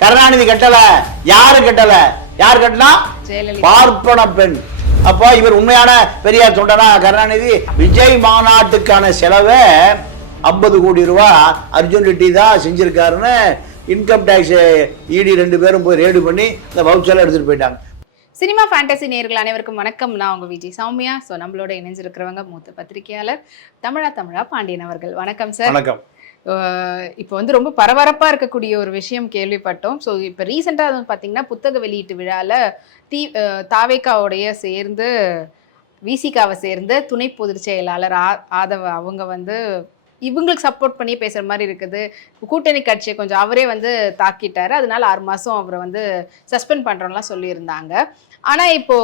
கருணாநிதி கட்டல யாரு கட்டல யார் கட்டினா? ஜெயலலிதா. பார்ப்பன பெண். அப்போ இவர் உண்மையான பெரியார் தொண்டனா கருணாநிதி விஜய் மாநாட்டுக்கான செலவை ஐம்பது கோடி ரூபா அர்ஜுன் ரெட்டி தான் செஞ்சிருக்காருன்னு இன்கம் டேக்ஸ் இடி ரெண்டு பேரும் போய் ரேடு பண்ணி இந்த வவுச்சர்லாம் எடுத்துட்டு போயிட்டாங்க. சினிமா ஃபேண்டசி நேயர்கள் அனைவருக்கும் வணக்கம். நான் உங்க விஜய் சௌமியா. ஸோ நம்மளோட இணைஞ்சிருக்கிறவங்க மூத்த பத்திரிகையாளர் தமிழா தமிழா பாண்டியன் அவர்கள். வணக்கம் சார் வணக்கம். இப்போ வந்து ரொம்ப பரபரப்பாக இருக்கக்கூடிய ஒரு விஷயம் கேள்விப்பட்டோம். ஸோ இப்போ ரீசெண்டாக வந்து பார்த்தீங்கன்னா புத்தக வெளியீட்டு விழாவில் தீ தாவேக்காவுடைய சேர்ந்து விசிகாவை சேர்ந்து துணை பொதுச் செயலாளர் ஆ ஆதவ அவங்க வந்து இவங்களுக்கு சப்போர்ட் பண்ணி பேசுகிற மாதிரி இருக்குது. கூட்டணி கட்சியை கொஞ்சம் அவரே வந்து தாக்கிட்டார். அதனால ஆறு மாதம் அவரை வந்து சஸ்பெண்ட் பண்ணுறோம்லாம் சொல்லியிருந்தாங்க. ஆனா இப்போ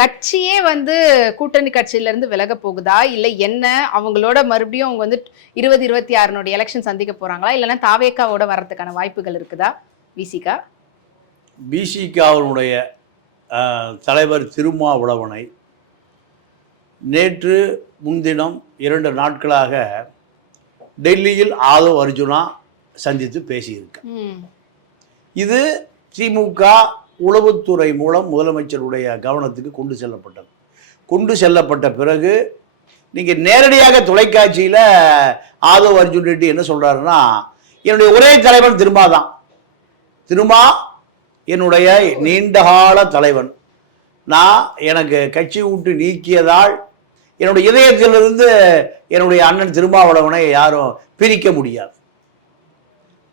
கட்சியே வந்து கூட்டணி கட்சியில இருந்து விலக போகுதா? இல்ல என்ன? அவங்களோட மறுபடியும் அவங்க வந்து இருபது இருபத்தி ஆறுனுடைய எலெக்ஷன் சந்திக்க போறாங்களா? இல்லைன்னா தாவேக்காவோட வர்றதுக்கான வாய்ப்புகள் இருக்குதா? விசிகா? பிசிகாவினுடைய தலைவர் திருமாவளவனை நேற்று முன்தினம் இரண்டு நாட்களாக டெல்லியில் ஆதவ் அர்ஜுனா சந்தித்து பேசியிருக்க. இது திமுக உளவுத்துறை மூலம் முதலமைச்சருடைய கவனத்துக்கு கொண்டு செல்லப்பட்டது. கொண்டு செல்லப்பட்ட பிறகு நீங்கள் நேரடியாக தொலைக்காட்சியில் ஆதவ் அர்ஜுன் ரெட்டி என்ன சொல்கிறாருன்னா என்னுடைய ஒரே தலைவன் திருமா தான் திருமா என்னுடைய நீண்டகால தலைவன். நான் எனக்கு கட்சி விட்டு நீக்கியதால் என்னுடைய இதயத்திலிருந்து என்னுடைய அண்ணன் திருமாவளவனை யாரும் பிரிக்க முடியாது.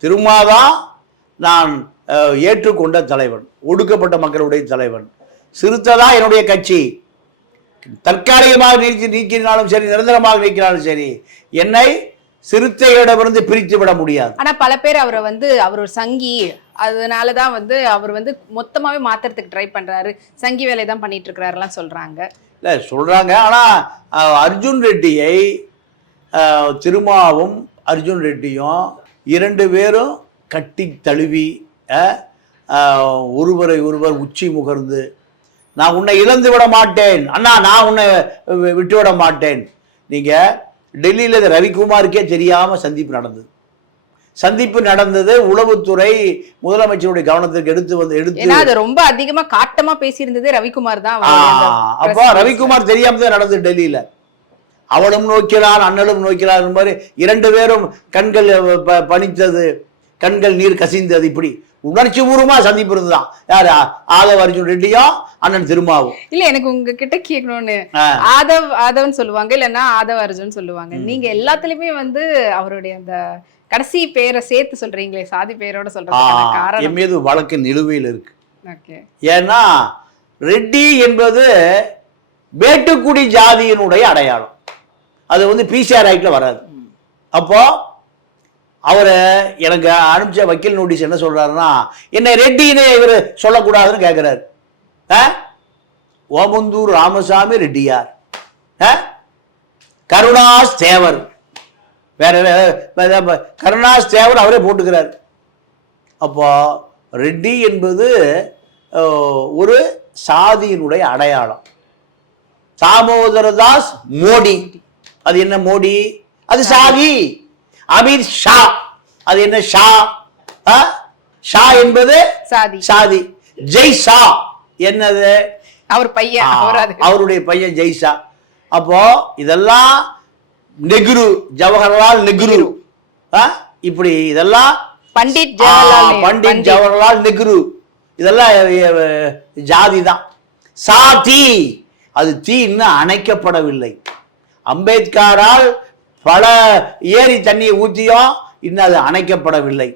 திருமாதான் நான் ஏற்றுக்கொண்ட தலைவன் ஒடுக்கப்பட்ட மக்களுடைய தலைவன். சிறுத்தை என்னுடைய கட்சி. தற்காலிகமாக நீக்கி நீக்கினாலும் சரி நிரந்தரமாக நீக்கினாலும் சரி என்னை சிறுத்தைகளிடமிருந்து பிரித்து விட முடியாது. ஆனா பல பேர் அவரை வந்து அவர் ஒரு சங்கி அதனாலதான் வந்து அவர் வந்து மொத்தமாவே மாத்துறதுக்கு ட்ரை பண்றாரு. சங்கி வேலை தான் பண்ணிட்டு இருக்கிறாருலாம் சொல்றாங்க. இல்லை சொல்கிறாங்க ஆனால் அர்ஜுன் ரெட்டியை திருமாவும் அர்ஜுன் ரெட்டியும் இரண்டு பேரும் கட்டி தழுவி ஒருவரை ஒருவர் உச்சி முகர்ந்து நான் உன்னை இழந்து விட மாட்டேன். அண்ணா நான் உன்னை விட்டு விட மாட்டேன். நீங்கள் டெல்லியில் ரவிக்குமாருக்கே தெரியாமல் சந்திப்பு நடந்தது. சந்திப்பு நடந்தது உளவுத்துறை முதலமைச்சருடைய கவனத்துக்கு எடுத்து வந்து எடுத்து அது ரொம்ப அதிகமா காட்டமா பேசியிருந்தது ரவிக்குமார் தான். அப்போ ரவிக்குமார் தெரியாம தான் நடந்தது டெல்லியில. அவளும் நோக்கிறான் அண்ணலும் நோக்கிறான் மாதிரி இரண்டு பேரும் கண்கள் ப- பனித்தது கண்கள் நீர் கசிந்தது இப்படி. உணர்ச்சி பூர்வமா சந்திப்பு இருந்துதான் யாரு ஆதவ அர்ஜுன் ரெட்டியும் அண்ணன் திருமாவும் இல்ல எனக்கு உங்ககிட்ட கேட்கணும்னு. ஆதவ் ஆதவ்னு சொல்லுவாங்க இல்லைன்னா ஆதவ் அர்ஜுன் சொல்லுவாங்க. நீங்க எல்லாத்துலயுமே வந்து அவருடைய அந்த கடைசி பேரை சேர்த்து சொல்றீங்களே சாதி பேரோட ஆ, சொல்றதுக்கான என் மீது வழக்கு நிலுவையில் இருக்கு. ஏன்னா ரெட்டி என்பது வேட்டுக்குடி ஜாதியினுடைய அடையாளம். அது வந்து பிசிஆர் ஆக்டில் வராது. அப்போ அவர் எனக்கு அனுப்பிச்ச வக்கீல் நோட்டீஸ் என்ன சொல்கிறாருன்னா என்னை ரெட்டின்னு இவர் சொல்லக்கூடாதுன்னு கேட்குறாரு ஓமந்தூர் ராமசாமி ரெட்டியார். ஆ? கருணாஸ் தேவர். வேற கருணாஸ் தேவர் அவரே போட்டுக்கிறார். அப்போ ரெட்டி என்பது ஒரு சாதியினுடைய அடையாளம். தாமோதரதாஸ் மோடி. அது என்ன மோடி? அது சாதி. அமித் ஷா. அது என்ன ஷா? ஷா என்பது சாதி. சாதி. ஜெய் ஷா என்னது? அவர் பையன் அவருடைய பையன் ஜெய்ஷா. அப்போ இதெல்லாம் நெஹ்ரு ஜவஹர்லால் நெஹ்ரு? இப்படி இதெல்லாம் பண்டிட் ஜவஹர்லால் பண்டிட் ஜவஹர்லால் நெஹ்ரு. இதெல்லாம் ஜாதி தான். சாதி அது தீ இன்னும் அணைக்கப்படவில்லை. அம்பேத்கரால் பல ஏரி தண்ணியை ஊத்தியும் இன்னும் அது அணைக்கப்படவில்லை.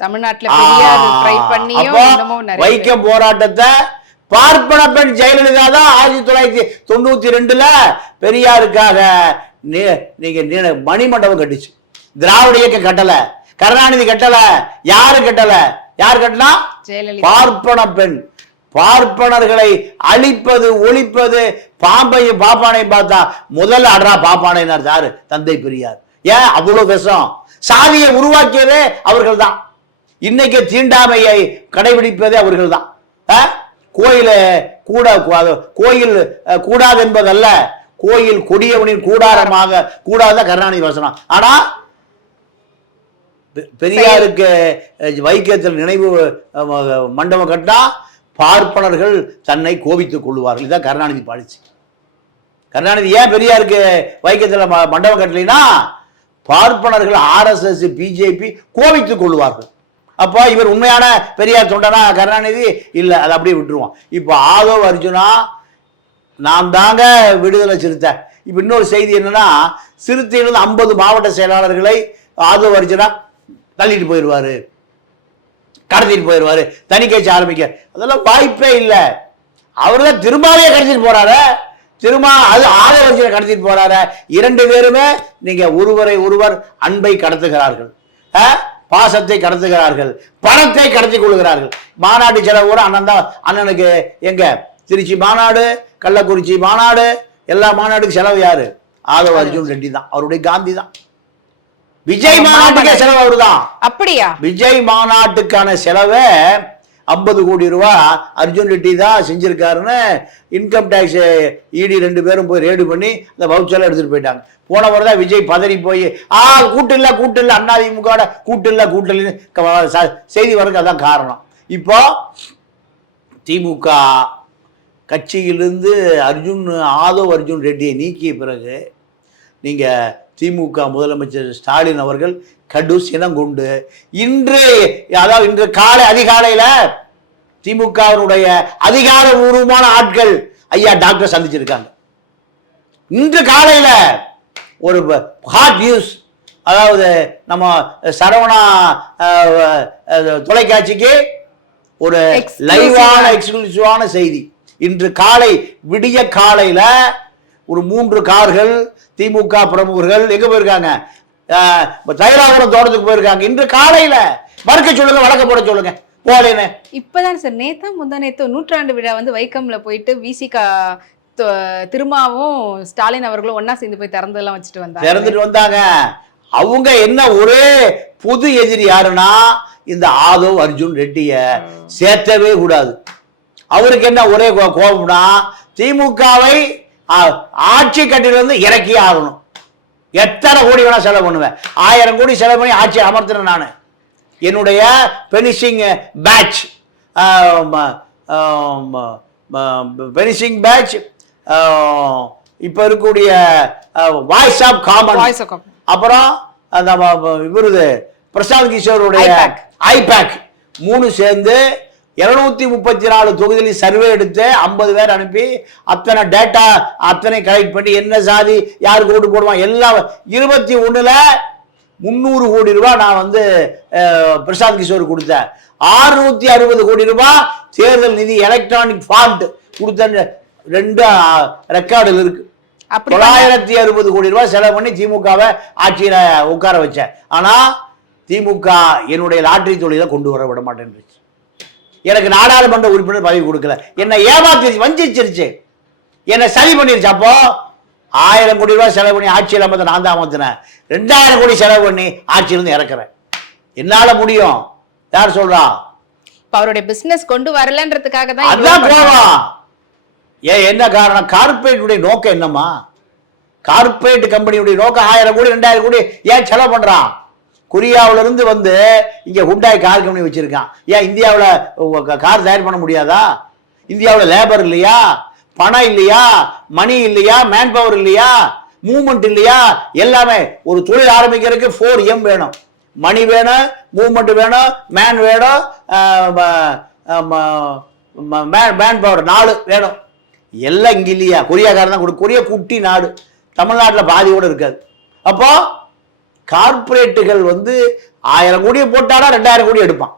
தமிழ்நாட்டுல வைக்கம் போராட்டத்தை பார்ப்பன பெண் ஜெயலலிதா தான் ஆயிரத்தி தொள்ளாயிரத்தி தொண்ணூத்தி ரெண்டுல பெரியாருக்காக நீங்க மணிமண்டபம் கட்டுச்சு. திராவிட இயக்கம் கட்டல. கருணாநிதி கட்டல. யாரு கட்டல? யார் கட்டினா? ஜெயலலிதா. பார்ப்பன பெண். பார்ப்பனர்களை அழிப்பது ஒழிப்பது பாம்பையும் பாப்பானையும் பார்த்தா முதல்ல அடரா பாப்பானைனார் யாரு? தந்தை பெரியார். ஏன்? அவ்வளவு விஷம். சாதியை உருவாக்கியதே அவர்கள் தான் இன்னைக்கு தீண்டாமையை கடைபிடிப்பதே அவர்கள் தான் கோயில கூட கோயில் அஹ், கூடாது என்பதல்ல. கோயில் கொடியவனின் கூடாரமாக கூடாத கருணாநிதி வசனம். ஆனா பெ- பெரியாருக்கு வைக்கத்தில் நினைவு மண்டபம் கட்டா பார்ப்பனர்கள் தன்னை கோபித்துக் கொள்வார்கள் இதுதான் கருணாநிதி பாலிசி கருணாநிதி ஏன் பெரியாருக்கு வைக்கத்தில் ம- மண்டபம் கட்டலைன்னா பார்ப்பனர்கள் ஆர்எஸ்எஸ் பிஜேபி கோபித்துக் கொள்வார்கள் அப்போ இவர் உண்மையான பெரியார் தொண்டனா கருணாநிதி? இல்லை அதை அப்படியே விட்டுருவோம் இப்போ ஆதோ அர்ஜுனா நான் தாங்க விடுதலை சிறுத்தை. இப்போ இன்னொரு செய்தி என்னன்னா சிறுத்தையிலிருந்து ஐம்பது மாவட்ட செயலாளர்களை ஆதவ அர்ஜுனா தள்ளிட்டு போயிடுவாரு. கடத்திட்டு போயிடுவாரு தனி கட்சி ஆரம்பிக்க. அதெல்லாம் வாய்ப்பே இல்லை. அவர் தான் திருமாவே கடத்திட்டு போறாரு. திருமா அது ஆதவ கடத்திட்டு போறாரு. இரண்டு பேருமே நீங்க ஒருவரை ஒருவர் அன்பை கடத்துகிறார்கள். ஆ? பாசத்தை கடத்துகிறார்கள். பணத்தை கடத்தி கொள்கிறார்கள். மாநாட்டு செலவு கூட அண்ணன் தான். அண்ணனுக்கு எங்க? திருச்சி மாநாடு கள்ளக்குறிச்சி மாநாடு எல்லா மாநாட்டுக்கு செலவு யாரு? ஆதவ அர்ஜுன் ரெட்டி தான். அவருடைய காந்தி தான். விஜய் மாநாட்டுக்கே செலவு அவருதான் அப்படியா? விஜய் மாநாட்டுக்கான செலவை ஐம்பது கோடி ரூபா அர்ஜுன் ரெட்டி தான் செஞ்சிருக்காருன்னு இன்கம் டேக்ஸ் இடி ரெண்டு பேரும் போய் ரேடு பண்ணி அந்த வவுச்சர்லாம் எடுத்துட்டு போயிட்டாங்க. போன முறை தான் விஜய் பதறி போய் ஆ கூட்டு இல்லை கூட்டு இல்லை அண்ணாதிமுக கூட்டு இல்லை கூட்டு இல்லைன்னு செய்தி வரக்கு அதான் காரணம். இப்போ திமுக கட்சியிலிருந்து அர்ஜுன் ஆதவ் அர்ஜுன் ரெட்டியை நீக்கிய பிறகு நீங்கள் திமுக முதலமைச்சர் ஸ்டாலின் அவர்கள் கடு கொண்டு இன்று அதாவது இன்று காலை அதிகாலையில் திமுகவினுடைய அதிகாரபூர்வமான ஆட்கள் ஐயா டாக்டர் சந்திச்சிருக்காங்க இன்று காலையில் ஒரு ஹாட் நியூஸ் அதாவது நம்ம சரவணா தொலைக்காட்சிக்கு ஒரு. லைவான எக்ஸ்க்ளூசிவான செய்தி இன்று காலை விடிய காலையில ஒரு மூன்று கார்கள் திமுக பிரமுகர்கள் எங்க போயிருக்காங்க? அஹ், தைலாபுரம் தோட்டத்துக்கு போயிருக்காங்க. இன்று காலையில மறுக்க சொல்லுங்க வழக்க போட சொல்லுங்க. போலேன்னு இப்பதான் சார் நேத்தா முந்தா நேத்து நூற்றாண்டு விழா வந்து வைக்கம்ல போயிட்டு விசிகா திருமாவும் ஸ்டாலின் அவர்களும் ஒண்ணா சேர்ந்து போய் திறந்தெல்லாம் வச்சுட்டு வந்தாங்க. திறந்துட்டு வந்தாங்க. அவங்க என்ன ஒரே புது எதிரி யாருன்னா இந்த ஆதவ் அர்ஜுன் ரெட்டிய சேர்த்தவே கூடாது. அவருக்கு என்ன ஒரே கோ- கோபம்னா திமுகவை ஆட்சி கட்டிலிருந்து இறக்கி ஆகணும். எத்தனை கோடி வேணா செலவு பண்ணுவேன். ஆயிரம் கோடி செலவு பண்ணி ஆட்சி அமர்த்தினேன் நான். என்னுடைய பெனிஷிங் பேட்ச் பெனிஷிங் பேட்ச் இப்போ இருக்கக்கூடிய வாய்ஸ் ஆஃப் காமன். அப்புறம் அந்த இவருது பிரசாந்த் கிஷோருடைய. ஐபேக் மூணு சேர்ந்து இருநூத்தி முப்பத்தி நாலு தொகுதியில் சர்வே எடுத்து ஐம்பது பேர் அனுப்பி அத்தனை டேட்டா அத்தனை கலெக்ட் பண்ணி என்ன சாதி யாருக்கு ஓட்டு போடுவான் எல்லாம் இருபத்தி ஒண்ணுல முந்நூறு கோடி ரூபாய் நான் வந்து பிரசாந்த் கிஷோர் கொடுத்தேன். ஆறுநூத்தி அறுபது கோடி ரூபாய் தேர்தல் நிதி எலக்ட்ரானிக் ஃபாண்ட் கொடுத்த ரெண்டு ரெக்கார்டில் இருக்கு. தொள்ளாயிரத்தி அறுபது கோடி ரூபாய் செலவு பண்ணி திமுகவை ஆட்சியில உட்கார வச்சேன். ஆனா திமுக என்னுடைய லாட்டரி தொழிலை கொண்டு வர விட மாட்டேன்ருச்சு எனக்கு நாடாளுமன்ற உறுப்பினர் பதவி கொடுக்கல. என்னை ஏமாத்திருச்சு வஞ்சிச்சிருச்சு. என்னை சரி பண்ணிருச்சு. அப்போ ஆயிரம் கோடி ரூபாய் செலவு பண்ணி ஆட்சியில் அமர்த்த நான் தான் அமர்த்தினேன் ரெண்டாயிரம் கோடி செலவு பண்ணி ஆட்சியிலிருந்து இறக்குறேன். என்னால முடியும்? யார் சொல்றா? இப்ப அவருடைய பிசினஸ் கொண்டு வரலன்றதுக்காக தான் அதான் பண்றாங்க. கோபம் ஏன் என்ன காரணம்? கார்பரேட்டுடைய நோக்கம் என்னம்மா? கார்பரேட் கம்பெனியுடைய நோக்கம் ஆயிரம் கோடி ரெண்டாயிரம் கோடி ஏன் செலவு பண்றான்? கொரியாவுல இருந்து வந்து இங்க ஹுண்டாய் கார் கம்பெனி வச்சிருக்கான். ஏன் இந்தியாவில் கார் தயார் பண்ண முடியாதா? இந்தியாவில் லேபர் இல்லையா? பணம் இல்லையா? மணி இல்லையா? மேன் பவர் இல்லையா? மூவ்மெண்ட் இல்லையா? எல்லாமே ஒரு தொழில் ஆரம்பிக்கிறதுக்கு ஃபோர் எம் வேணும். மணி வேணும் மூமெண்ட் வேணும் மேன் வேணும் மேன் மேன் பவர் நாலு வேணும். எல்லாம் இங்கே இல்லையா? கொரியாக்காரன் தான் கொடு கொரியா குட்டி நாடு. தமிழ்நாட்டில் பாதியோடு இருக்காது. அப்போ கார்ப்பரேட்டுகள் வந்து ஆயிரம் கோடியை போட்டாடா ரெண்டாயிரம் கோடி எடுப்பான்.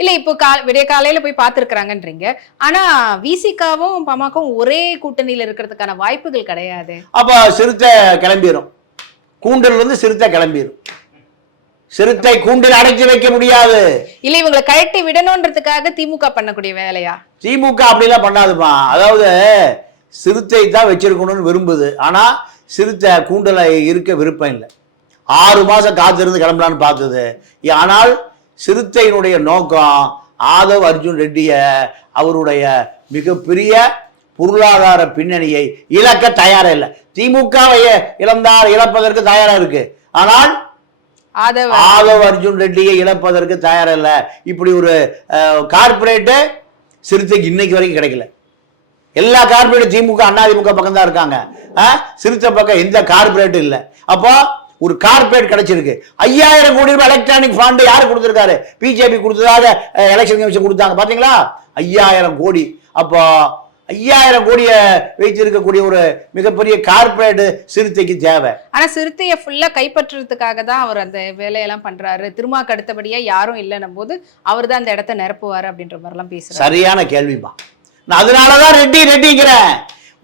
இல்ல இப்போ கா விடிய காலையில போய் பார்த்திருக்கிறாங்கன்றீங்க. ஆனா விசிகாவும் பாமகவும் ஒரே கூட்டணியில இருக்கிறதுக்கான வாய்ப்புகள் கிடையாது. அப்போ சிறுத்தை கிளம்பிடும் கூண்டில் இருந்து சிறுத்தை கிளம்பிடும் சிறுத்தை கூண்டில் அடைச்சி வைக்க முடியாது. இல்ல இவங்களை கழட்டி விடணும்ன்றதுக்காக திமுக பண்ணக்கூடிய வேலையா? திமுக அப்படிலாம் பண்ணாதுப்பா. அதாவது சிறுத்தை தான் வச்சிருக்கணும்னு விரும்புது. ஆனா சிறுத்தை கூண்டில் இருக்க விருப்பம் இல்லை. ஆறு மாசம் காத்திருந்து கிளம்பலான்னு பார்த்தது. ஆனால் சிறுத்தையினுடைய நோக்கம் ஆதவ் அர்ஜுன் ரெட்டிய அவருடைய மிகப்பெரிய பொருளாதார பின்னணியை இழக்க தயாரா இல்லை. திமுகவை இழந்தால் இழப்பதற்கு தயாரா இருக்கு. ஆனால் ஆதவ அர்ஜுன் ரெட்டியை இழப்பதற்கு தயாரில்ல இப்படி ஒரு கார்பரேட்டு சிறுத்தைக்கு இன்னைக்கு வரைக்கும் கிடைக்கல. எல்லா கார்பரேட் திமுக அதிமுக பக்கம் தான் இருக்காங்க? சிறுத்தை பக்கம் எந்த கார்பரேட்டும் இல்லை. அப்போ ஒரு கார்பரேட் கிடைச்சிருக்கு. ஐயாயிரம் கோடி ரூபாய் எலக்ட்ரானிக் ஃபண்ட் யாரு கொடுத்துருக்காரு? பிஜேபி கொடுத்ததாக எலெக்ஷன் கமிஷன் கொடுத்தாங்க. பாத்தீங்களா? ஐயாயிரம் கோடி. அப்போ ஐயாயிரம் கோடியை வைத்திருக்கக்கூடிய ஒரு மிகப்பெரிய கார்பரேட் சிறுத்தைக்கு தேவை. ஆனா சிறுத்தையை ஃபுல்லா கைப்பற்றுறதுக்காக தான் அவர் அந்த வேலையெல்லாம் பண்றாரு. திருமாக்கு அடுத்தபடியா யாரும் இல்லைன்னும் போது அவர் தான் அந்த இடத்த நிரப்புவாரு அப்படின்ற மாதிரிலாம் பேசுறாரு. சரியான கேள்விமா நான் அதனாலதான் ரெட்டி ரெட்டிங்கிறேன்.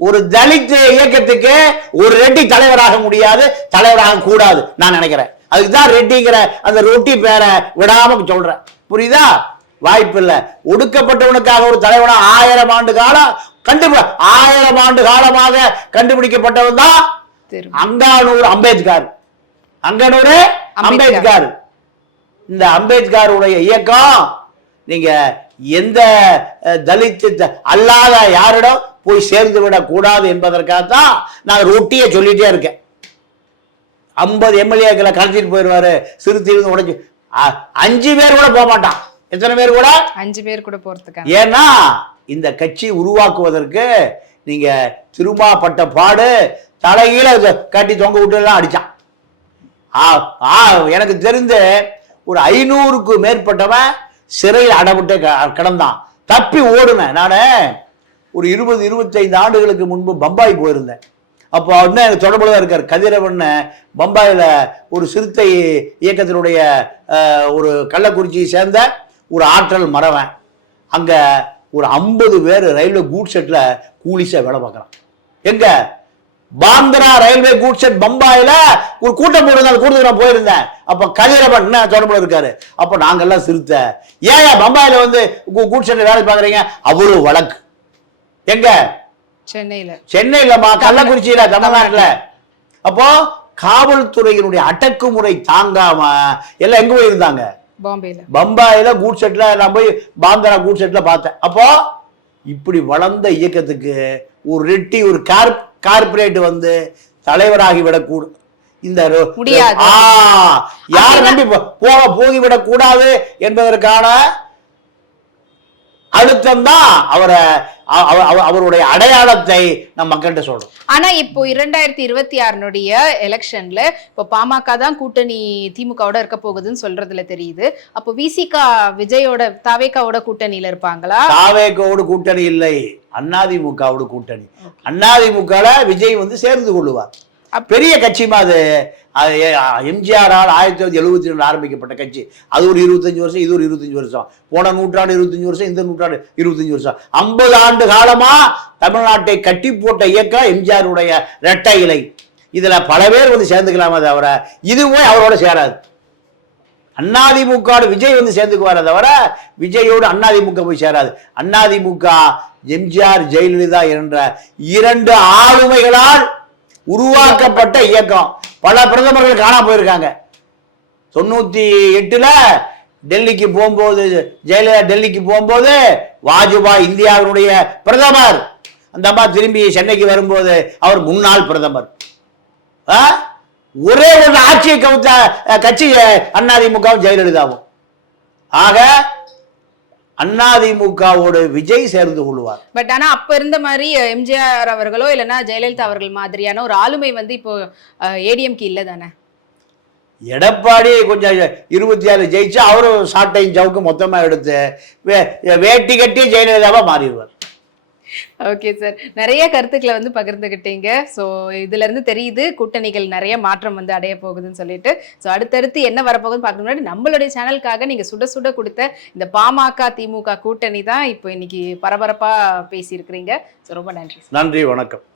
ஒரு தலித் இயக்கத்துக்கு ஒரு ரெட்டி தலைவராக முடியாது தலைவராக கூடாது. நான் நினைக்கிறேன். அதுக்குதான் ரெட்டிங்கிற அந்த ரொட்டி பேரை விடாம சொல்றேன். புரியுதா? வாய்ப்பு இல்ல. ஒடுக்கப்பட்டவனுக்காக ஒரு தலைவனா ஆயிரம் ஆண்டு காலம் கண்டுபி ஆயிரம் ஆண்டு காலமாக கண்டுபிடிக்கப்பட்டவன் தான் அங்கானூர் அம்பேத்கர். அங்கனூர் அம்பேத்கர். இந்த அம்பேத்கருடைய இயக்கம் நீங்க எந்த அஹ், தலித் த- அல்லாத யாரிடம் போய் சேர்ந்து விடக் கூடாது என்பதற்காக தான் நான் ரொட்டியை சொல்லிட்டே இருக்கேன். ஐம்பது எம்எல்ஏக்களை கலைச்சிட்டு போயிடுவாரு சிறுத்தையிலிருந்து உடைச்சு அ- அஞ்சு பேர் கூட போக மாட்டான். எத்தனை பேர் கூட? அஞ்சு பேர் கூட போறதுக்காக. ஏன்னா இந்த கட்சி உருவாக்குவதற்கு நீங்க திருமாப்பட்ட பாடு தலைகீழ கட்டி தொங்க விட்டு எல்லாம் அடிச்சான். ஆ, ஆ, எனக்கு தெரிந்து ஒரு ஐநூறுக்கு மேற்பட்டவன் சிறையில் அடவிட்டு கிடந்தான். தப்பி ஓடுனேன். நான் ஒரு இருபது இருபத்தைந்து ஆண்டுகளுக்கு முன்பு பம்பாய் போயிருந்தேன். அப்போ என்ன எனக்கு தொடர்புல இருக்கார். கதிரவன் பம்பாயில் ஒரு சிறுத்தை இயக்கத்தினுடைய ஒரு கள்ளக்குறிச்சியை சேர்ந்த ஒரு ஆற்றல் மறவன். அங்கே ஒரு ஐம்பது பேர் ரயில்வே கூட் செட்டில் கூலிஸாக வேலை பார்க்குறான். எங்க? பாந்திரா ரயில்வே கூட் செட் பம்பாயில் ஒரு கூட்டம் போடுறது அந்த கூட்டத்துக்கு நான் போயிருந்தேன். அப்போ கதிரவன் என்ன தொடர்புல இருக்காரு. அப்போ நாங்கெல்லாம் சிறுத்தை. ஏன் பம்பாயில் வந்து கூட் செட்டில் வேலை பார்க்குறீங்க? அவ்வளோ வழக்கு. எங்க? சென்னையில. சென்னையிலமா கள்ளக்குறிச்சியில தமிழ்நாட்டுல. அப்போ காவல்துறையினுடைய அடக்குமுறை தாங்காம எல்லாம் எங்க போயிருந்தாங்க? பாம்பேல. பம்பாயில கூட் செட்ல நான் போய் பாந்தரா கூட் செட்ல பார்த்தேன். அப்போ இப்படி வளர்ந்த இயக்கத்துக்கு ஒரு ரெட்டி ஒரு கார் கார்பரேட் வந்து தலைவராகி விடக்கூடும் இந்த யார் நம்பி போக போகிவிடக் கூடாது என்பதற்கான அழுத்தம் தான் அவரை அவ- அவ- அவ- அவருடைய அடையாளத்தை நம் மக்கள்கிட்ட சொல்றோம் ஆனா இப்போ இரண்டாயிரத்தி இருபத்தி ஆறுனுடைய எலெக்ஷன்ல இப்போ பாமக தான் கூட்டணி திமுகவோட இருக்க போகுதுன்னு சொல்றதுல தெரியுது. அப்போ விசிகா விஜயோட தாவேகாவோட கூட்டணியில இருப்பாங்களா? தாவேக்கோடு கூட்டணி இல்லை அண்ணாதிமுகவோடு கூட்டணி. அண்ணாதிமுகல விஜய் வந்து சேர்ந்து கொள்ளுவார். பெரிய கட்சிமா அது? அது எம்ஜிஆரால் ஆயிரத்தி தொள்ளாயிரத்தி எழுபத்தி ரெண்டு ஆரம்பிக்கப்பட்ட கட்சி. அது ஒரு இருபத்தஞ்சு வருஷம் இது ஒரு இருபத்தஞ்சு வருஷம். போன நூற்றாண்டு இருபத்தஞ்சு வருஷம் இந்த நூற்றாண்டு இருபத்தஞ்சு வருஷம். ஐம்பது ஆண்டு காலமா தமிழ்நாட்டை கட்டி போட்ட இயக்கம் எம்ஜிஆருடைய இரட்டை இலை. இதுல பல பேர் வந்து சேர்ந்துக்கலாமே தவிர இதுவும் அவரோட சேராது. அண்ணாதிமுக விஜய் வந்து சேர்ந்துக்குவாரே தவிர விஜயோடு அண்ணாதிமுக போய் சேராது. அண்ணாதிமுக எம்ஜிஆர் ஜெயலலிதா என்ற இரண்டு ஆளுமைகளால் உருவாக்கப்பட்ட இயக்கம். பல பிரதமர்கள் காணாம போயிருக்காங்க. தொண்ணூத்தி எட்டுல டெல்லிக்கு போகும்போது ஜெயலலிதா டெல்லிக்கு போகும்போது வாஜ்பாய் இந்தியாவினுடைய பிரதமர். அந்த அம்மா திரும்பி சென்னைக்கு வரும்போது அவர் முன்னாள் பிரதமர். ஆ? ஒரே ஒரு ஆட்சியை கவுத்த கட்சி அஹ், அதிமுகவும் ஜெயலலிதாவும். ஆக அதிமுகவோடு விஜய் சேர்ந்து கொள்வார். பட் ஆனா அப்ப இருந்த மாதிரி எம்ஜிஆர் அவர்களோ இல்லைன்னா ஜெயலலிதா அவர்கள் மாதிரியான ஒரு ஆளுமை வந்து இப்போ ஏடிஎம்கே இல்ல தானே? எடப்பாடி கொஞ்சம் இருபத்தி ஆறு ஜெயிச்சு அவரும் சாட்டையும் சவுக்கு மொத்தமா எடுத்து வே- வேட்டி கட்டி ஜெயலலிதாவா மாறிடுவார். Okay sir. நிறைய கருத்துக்களை வந்து பகிர்ந்துக்கிட்டீங்க ஸோ இதுல இருந்து தெரியுது கூட்டணிகள் நிறைய மாற்றம் வந்து அடைய போகுதுன்னு சொல்லிட்டு. ஸோ அடுத்தடுத்து என்ன வரப்போகுதுன்னு பார்க்க முன்னாடி நம்மளுடைய சேனலுக்காக நீங்க சுட சுட கொடுத்த இந்த பாமக திமுக கூட்டணி தான் இப்போ இன்னைக்கு பரபரப்பா பேசியிருக்கிறீங்க. ஸோ ரொம்ப நன்றி நன்றி வணக்கம்.